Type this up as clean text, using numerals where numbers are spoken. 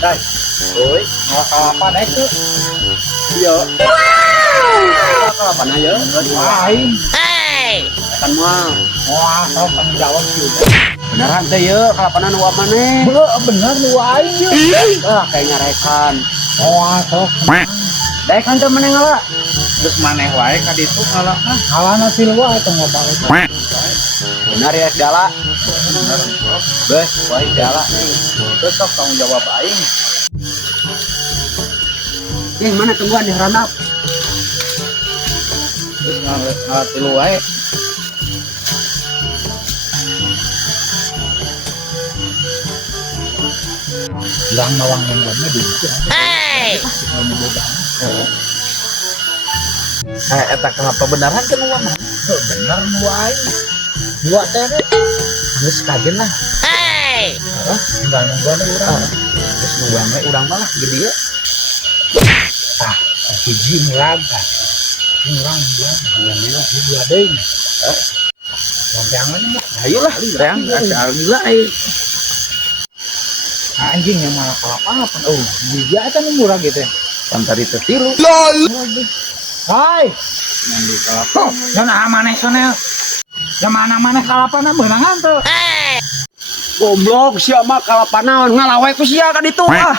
Đây, ôi, kalapan itu. Iya. Kalapan aja. Lain. Kan mah. Wah, kau tanggung jawab juga. Beneran teh ya, kalapanan uap maneh. Bener lu aing ya. Ah, kayak nyarekan. Wah, sok. Dek kan teh maneh ngala. Terus maneh wae ka ditu ngalah mah. Halana sih lu wae tong ngobal. Benar ya, Dala. Beh, wae Dala. Terus sok tanggung jawab aing. Yang mana tungguan di ranap? Terus ngalah tilu wae. Bilang mawang yang gua di situ. Eta kenapa beneran kan uang mah? Bener lu aing. Dua teh. Geus kagen lah. Bilang gua nih urang. Terus nuang we urang mah lah gede ya. Ah, hiji mulaga. Urang bilang dia dua deui. Lampiangan mah. Ayolah, reang asal gila ai. Anjing yang malah kalapan. Oh, dia aja nih murah gitu. Kan tadi teh tilu. Hai, Ngambil kalapan. jangan maneh sana. Yang mana kalapan beunangan tuh. Goblok sia mah kalapanan ngalawe ku sia ka ditu ah.